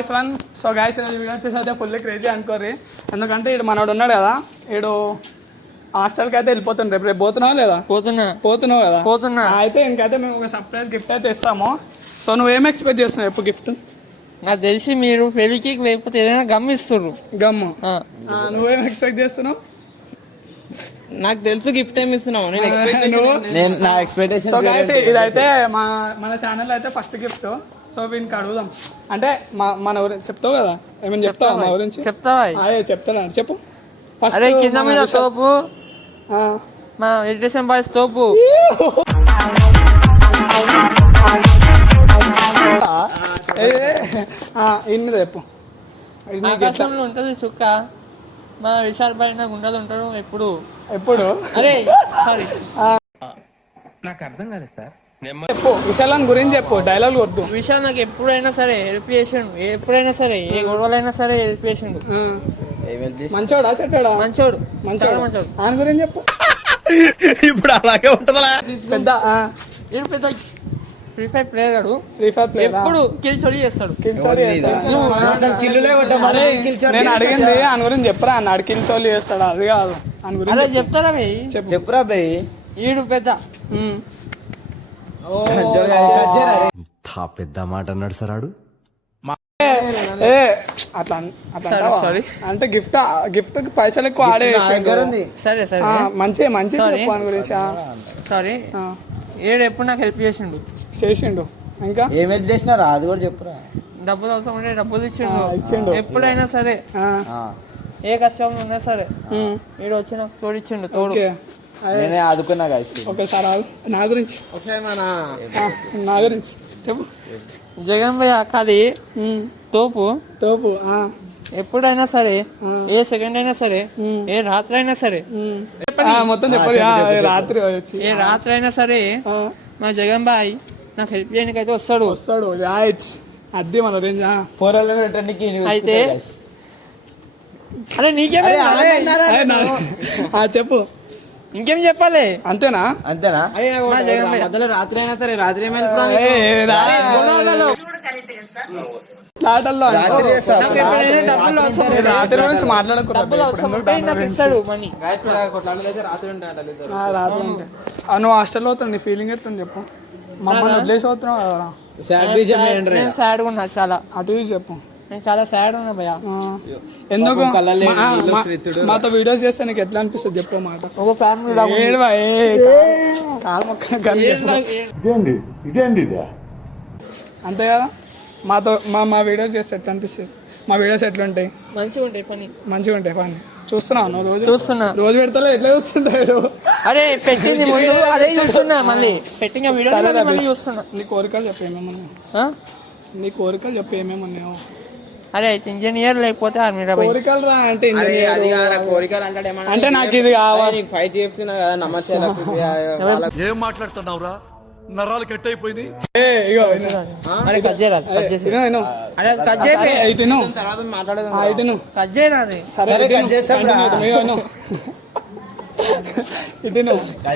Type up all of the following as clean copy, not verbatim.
Voice one. So guys video వచ్చేసి అయితే full crazy అనుకోర్రి, ఎందుకంటే ఇడు మనోడు ఉన్నాడు కదా, ఇడు హాస్టల్కి అయితే వెళ్ళిపోతుండే. రేపు పోతున్నావు లేదా? పోతున్నావు కదా. అయితే ఇంకైతే మేము ఒక సర్ప్రైజ్ గిఫ్ట్ అయితే ఇస్తాము. సో నువ్వేం ఎక్స్పెక్ట్ చేస్తున్నావు ఎప్పుడు గిఫ్ట్? నాకు తెలిసి మీరు పెళ్లికి లేకపోతే ఏదైనా గమ్ ఇస్తున్నారు. గమ్ము నువ్వేం ఎక్స్పెక్ట్ చేస్తున్నావు? నాకు తెలుసు గిఫ్ట్ ఏమి ఇస్తున్నావు. సో గైస్ ఇదైతే మన ఛానల్ అయితే ఫస్ట్ గిఫ్ట్. సో వీనికి అడుగుదాం, అంటే మన చెప్తావు కదా, ఏమైనా చెప్తావా మా గురించి? చెప్తావా? చెప్తాను, చెప్పు. అరే కింద మీద తోపు, మా మెడిటేషన్ బాయ్స్ తోపు. ఇన్ మీద చెప్పు. ఆకాశంలో ఉంటది చుక్క, మా విశాల్ బాయ్ నాకు ఉండదు ఉంటాడు ఎప్పుడు. అరే సారీ నాకు అర్థం కాలేదు సార్. చెప్పు విశాల్ గురించి చెప్పు, డైలాగ్ వద్దు. విశాల్ నాకు ఎప్పుడైనా సరే హెల్ప్ చేసిండు, ఎప్పుడైనా సరే ఏ గొడవలైనా సరే హెల్ప్ చేసిండు. మంచోడా చెడ్డాడా? మంచోడు. ఆయన గురించి చెప్పు. ఇప్పుడు అలాగే ఉంటదా? పెద్ద ఫ్రీ ఫైర్ ప్లేయర్ గాడు. ఎప్పుడు కిల్ చోరీ చేస్తాడు. నేను అడిగింది ఆయన గురించి చెప్పరా, అన్న కిల్ చోరీ చేస్తాడు అది కాదు. ఆయన గురించి చెప్తారా భయ్? చెప్పురా భయ్. ఈడు పెద్ద పెద్ద మాట అన్నాడు సార్ ఆడు. అట్లా అంటే గిఫ్ట్ పైసలు ఎక్కువ ఆడే. సరే సరే మంచి గురించి సారీ. ఏడు ఎప్పుడు నాకు హెల్ప్ చేసిండు. ఇంకా ఏం హెల్ప్ చేసినారా అది కూడా చెప్పురా. డబ్బులు అవసరం ఉంటే డబ్బులు ఇచ్చిండు. ఎప్పుడైనా సరే ఏ కష్టం ఉన్నా సరే ఈడు వచ్చి నాకు తోడిచ్చిండు. తోడు నేనే ఆదుకున్నా. ఒకసారి నా గురించి చెప్పు. జగన్ భాయ్ అక్కది తోపు. ఎప్పుడైనా సరే, ఏ సెకండ్ అయినా సరే, ఏ రాత్రి అయినా సరే, మొత్తం చెప్పాలి. ఏ రాత్రి అయినా సరే మా జగన్ బాయ్ నాకు హెల్ప్ చేయడానికి అయితే వస్తాడు. అది మన రేంజ్. అయితే అరే నీకేమే చెప్పు, ఇంకేం చెప్పాలి? అంతేనా? రాత్రి అయినా సరే, రాత్రి రాత్రి నుంచి మాట్లాడకూడదు. నువ్వు హాస్టల్లో అవుతావు, నీ ఫీలింగ్ ఎట్లా చెప్పు. మమ్మల్ని వదిలేసి అవుతున్నావు కదా. సాడ్ ఉన్నా చాలా. అటు చెప్పు. నేను చాలా సాడ్ ఉన్నా భయ్యా. ఎందుకు మాతో వీడియోస్ చేస్తే నీకు ఎట్లా అనిపిస్తుంది చెప్పు మాట. ఒక ఫ్యామిలీ అంతే కదా. మాతో మా వీడియోస్ చేస్తే ఎట్లా అనిపిస్తుంది? మా వీడియోస్ ఎట్లా ఉంటాయి? మంచిగా ఉంటాయి పని. చూస్తున్నావు రోజు? రోజు పెడతా ఎట్లా చూస్తుంటాడు? అరే పెట్టింది ముందు అదే చూస్తున్నా, మళ్ళీ పెట్టిన వీడియో మళ్ళీ చూస్తున్నా. నీ కోరికలు చెప్పేమేమన్నాయో. అరే అయితే ఇంజనీర్ లేకపోతే ఆర్మీ. కోరికలు రా అంటే అంటే నాకు ఇది కావాలి. ఫైట్ చేస్తున్నా కదా, నమ్మచ్చు. ఏం మాట్లాడుతున్నావురా? నరాలు కట్ అయిపోయింది.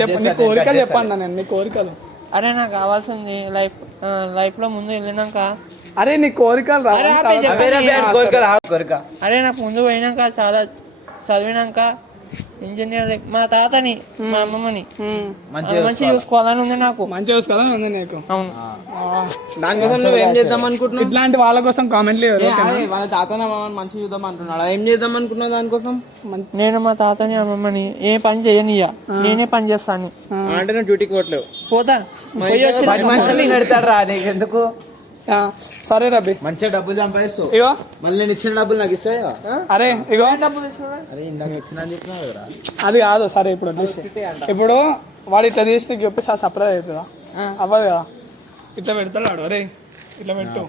చెప్పు నీ కోరికలు చెప్పండి. నేను నీ కోరికలు. అరే నాకు కావాల్సింది లైఫ్ లో ముందు వెళ్ళినాక. అరే నీ కోరికలు రా. అరే నాకు ముందు పోయినాక, చాలా చదివినాక ఇంజనీర్, మా తాతని మా అమ్మమ్మని మంచిగా చూసుకోవాలని ఉంది నాకు. మంచిగా చూసుకోవాలని ఉంది నీకు? అవును. దానికోసం నువ్వు ఏం చేద్దాం అనుకుంటున్నావు? ఇట్లాంటి వాళ్ళ కోసం కామెంట్లు. వాళ్ళ తాతని అమ్మమ్మని మంచిగా చూద్దాం అంటున్నాడు. ఏం చేద్దాం అనుకున్నావు దానికోసం? నేను మా తాతని అమ్మమ్మని ఏ పని చేయనియ్యా, నేనే పని చేస్తాను. అంటే నువ్వు డ్యూటీకి పోవట్లేవు? పోతా. పెడతాడు రా నీకు ఎందుకు? సరే రబి, మంచిగా డబ్బులు సంపాదిస్తావు. ఇగో మళ్ళీ నేను ఇచ్చిన డబ్బులు నాకు ఇస్తాయా? అరే ఇగో డబ్బులు అరే ఇందాక ఇచ్చిన చెప్పినా కదా. అది కాదు. సరే ఇప్పుడు వాడు ఇట్లా తీసి నీకు చెప్పి సర్ప్రైజ్ అవుతుందా? అవ్వదు కదా. ఇట్లా పెడతాడు వాడు. అరే ఇట్లా పెట్టు.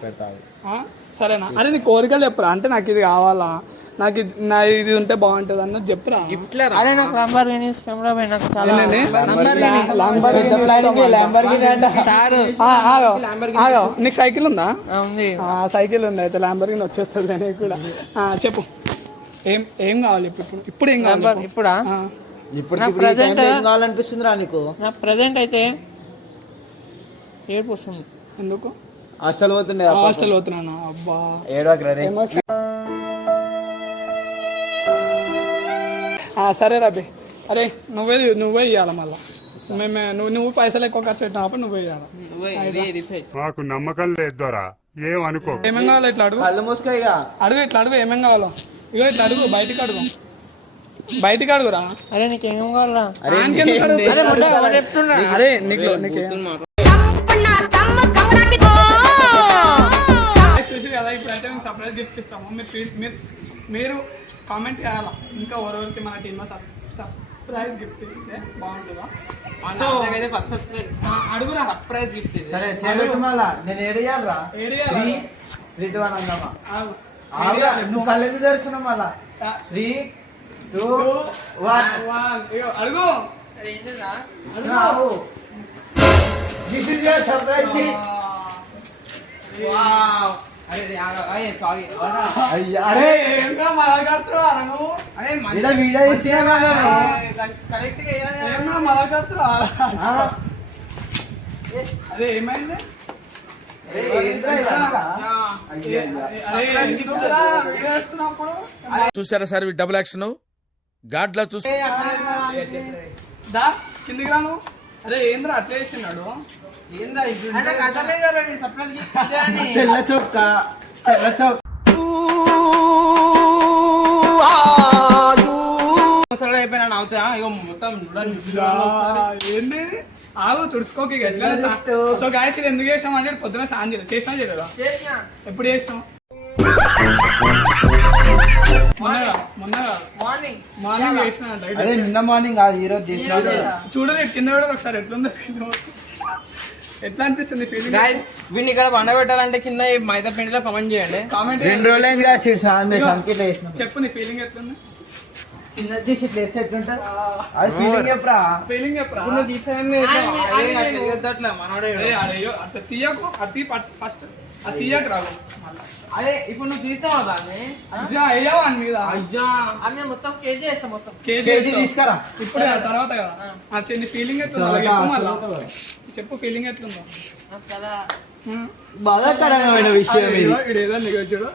సరేనా? అరే నీ కోరికలు చెప్పురా. అంటే నాకు ఇది కావాలా, నాకు ఇది ఉంటే బాగుంటది అన్నది చెప్పురా. అదే నాకు లంబర్గిని ఇష్టం రా భయ్. నాకు చాలా నీకు సైకిల్ ఉందా? ఉంది. సైకిల్ ఉంది. అయితే ల్యాంబర్గిని వచ్చేస్తుంది నీకు కూడా. చెప్పు ఏం కావాలి ఇప్పుడు ఏం కావాలి? ఇప్పుడా? ఇప్పుడు ప్రెసెంట్ ఏం కావాలనిపిస్తుంది రా నీకు? నాకు ప్రెసెంట్ అయితే ఏడుపు వస్తుంది. ఎందుకు? హాస్టల్ పోతుండే హాస్టల్ పోతున్నాను. అబ్బా ఏడవకు. సరే రబి. అరే నువ్వే ఇవ్వాలి మళ్ళా. నువ్వు పైసలు ఎక్కువ ఖర్చు పెట్టినప్పుడు నువ్వే ఇవ్వాలి. మాకు నమ్మకం లేదు దొరా, ఏమనుకో. ఏమేం కావాలో ఇట్లా అడుగు. కళ్ళు మూసుకో అడుగు, ఇట్లా అడుగు ఏమేం కావాలో. ఇగో ఇట్లా అడుగు, బయటికి అడుగురా. అరే నీకేం కావాలా? అరే నీకు చూసి కదా ఇప్పుడైతే మేము సర్ప్రైజ్ గిఫ్ట్ ఇస్తాము. మీరు కామెంట్ చేయాలా ఇంకా ఎవరెవరికి మన టీమ్ సర్ప్రైజ్ గిఫ్ట్ ఇస్తే బాగుంటుందా. సో అడుగురా సర్ప్రైజ్ గిఫ్ట్. నేను ఏడియాలరా నువ్వు కళ్ళు ఎందుకు తెరుస్తున్నావు మళ్ళా? 3, 2, 1 అడుగు. This is your surprise gift. అరే ఏంగా మలగత్తురా నువ్వు. అరే ఇలా వీడియో తీసినా కరెక్ట్ గా ఏంగా మలగత్తురా. అరే ఏమైంది? చూసారా సార్ డబుల్ యాక్షన్ గాడ్ లా చూసి కిందికి రాను. అరే ఏంద్రా అట్లా చేసినాడు. తెల్ల చొక్క అయిపోయినా అవుతా. ఇక మొత్తం ఏంది ఆగు తుడుచుకోకి. సో గాయస్ ఇది ఎందుకు చేసినాం అంటే పొద్దున సాయం చేసినా చేయలేదా? ఎప్పుడు చేసినాం? మొన్న మార్నింగ్ చేసిన. అదే నిన్న మార్నింగ్ కాదు, ఈ రోజు చేసిన. చూడలేదు కింద కూడా ఒకసారి ఎట్లుందో ఎట్లా అనిపిస్తుంది ఫీలింగ్? వీడిని ఇక్కడ పండబెట్టాలంటే కింద మైదా పిండిలో కామెంట్ చేయండి. కామెంట్ 2 రోజులైంది కదా సీట్స్ చెప్పు నీ ఫీలింగ్ ఎట్లుంది? ఫీలింగ్ అట్లా తీయకు. ఫస్ట్ అది తీయకు రాదు. అదే ఇప్పుడు నువ్వు తీసావా దాన్ని? అయ్యావా అని మీద మొత్తం కేజీ వేస్తా. మొత్తం కేజీ తీసుకురా ఇప్పుడు తర్వాత కదా. నీ ఫీలింగ్ ఎట్లుందో చెప్పు. ఫీలింగ్ ఎట్లుందో? బాధాకరమైన విషయం ఇది. ఏదో చూడు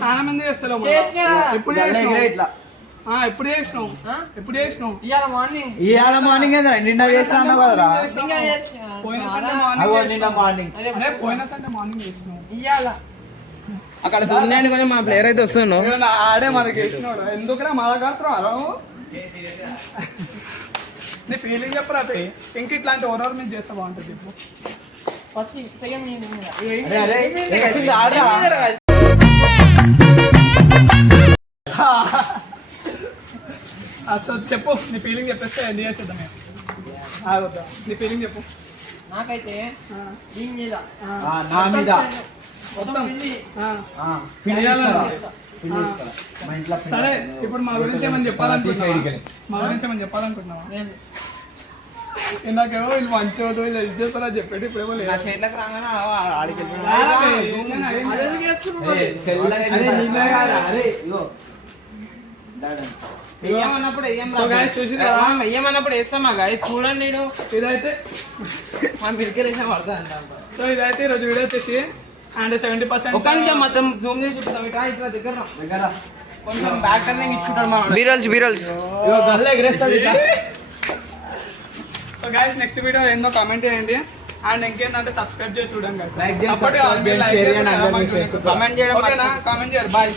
స్నానం ఎందుకు చేస్తావు? ఎప్పుడు చేసినావు? ఇవాళ మార్నింగ్ నిన్న చేసినా కదరా. పోయిన సండే మార్నింగ్ చేసినావు. అక్కడ చూడండి కొంచెం మా ప్లేయర్ అయితే వస్తున్నావు. ఆడే మనకి వేసినాడు. ఎందుకురా మా కాదు. నీ ఫీలింగ్ చెప్పరా. ఇంక ఇట్లాంటి ఓవర్ మీద చేస్తే బాగుంటుంది. ఇప్పుడు సో చెప్పు నీ ఫీలింగ్ చెప్పేస్తే ఎండ్ చేసేద్దాం. ఆగొద్దా నీ ఫీలింగ్ చెప్పు. నాకైతే నా మీద మొత్తం సరే. ఇప్పుడు మా గురించి ఏమని చెప్పాలనుకుంటున్నావా? ఇందాకేమో వీళ్ళు మంచి వీళ్ళు ఇది చేస్తారా చెప్పేది. ఇప్పుడేమో లేదు. ఏమన్నప్పుడు వేస్తామా గాయస్ చూడండి. ఇదైతే మనం పిరికెళ్ళేసాం పడతా అంట. సో ఇదైతే ఈరోజు వీడియో వచ్చేసి అండ్ 70% మొత్తం జూమ్ చేసి చూపిస్తాం. ఇట్లా దగ్గర కొంచెం బ్యాక్ టర్నింగ్ ఇచ్చుకుంటాడు. బీరల్స్ సో గైస్ నెక్స్ట్ వీడియో ఏందో కామెంట్ చేయండి. అండ్ ఇంకేంటంటే సబ్స్క్రైబ్ చేసి చూడండి. కామెంట్ చేయడం కామెంట్ చేయరు. బాయ్.